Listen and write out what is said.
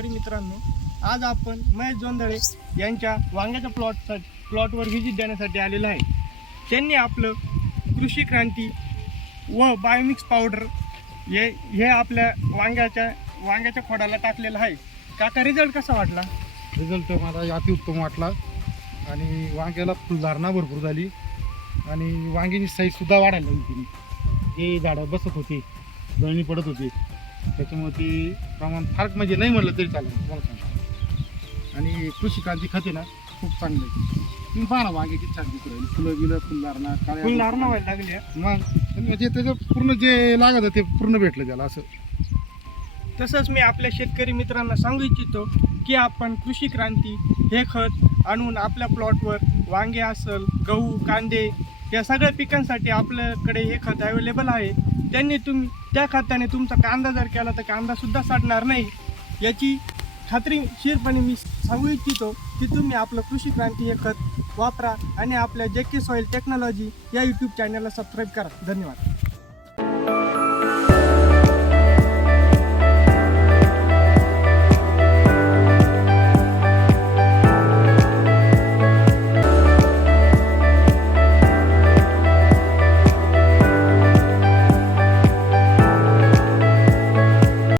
शेतकरी मित्रांनो आज आपण महेश जोंधळे यांच्या वांग्याच्या प्लॉट प्लॉटवर व्हिजिट देण्यासाठी आलेलो आहे. त्यांनी आपलं कृषी क्रांती व बायोमिक्स पावडर हे हे आपल्या वांग्याच्या वांग्याच्या खोडाला टाकलेलं आहे. काका रिझल्ट कसा वाटला? रिझल्ट मला अतिउत्तम वाटला. आणि वांग्याला फुलधारणा भरपूर झाली. आणि वांग्याची साईजसुद्धा वाढायला लागली तिने. जे झाडं बसत होते गळणी पडत होते. त्याच्यामुळे ते प्रमाण फार म्हणजे नाही म्हणलं तरी चालेल तुम्हाला सांगतो. आणि कृषी क्रांती खते ना खूप चांगलं आहे तुम्ही पहा ना वांग्याची दिसू राहिली फुलं बिलं फुलधारणा काळ्या धारणा व्हायला लागली. मग म्हणजे त्याचं पूर्ण जे लागत ते पूर्ण भेटलं त्याला असं. तसंच मी आपल्या शेतकरी मित्रांना सांगू इच्छितो की आपण कृषी क्रांती हे खत आणून आपल्या प्लॉटवर वांगे असल गहू कांदे या सगळ्या पिकांसाठी आपल्याकडे हे खत अवेलेबल आहे. त्यांनी तुम्ही त्या खताने तुमचा कांदा जर केला तर कांदासुद्धा साडणार नाही. याची खात्रीशीरपणे मी सांगू इच्छितो की तुम्ही आपलं कृषी क्रांती हे खत वापरा आणि आपल्या जे के सॉईल टेक्नॉलॉजी या यूट्यूब चॅनलला सबस्क्राईब करा. धन्यवाद.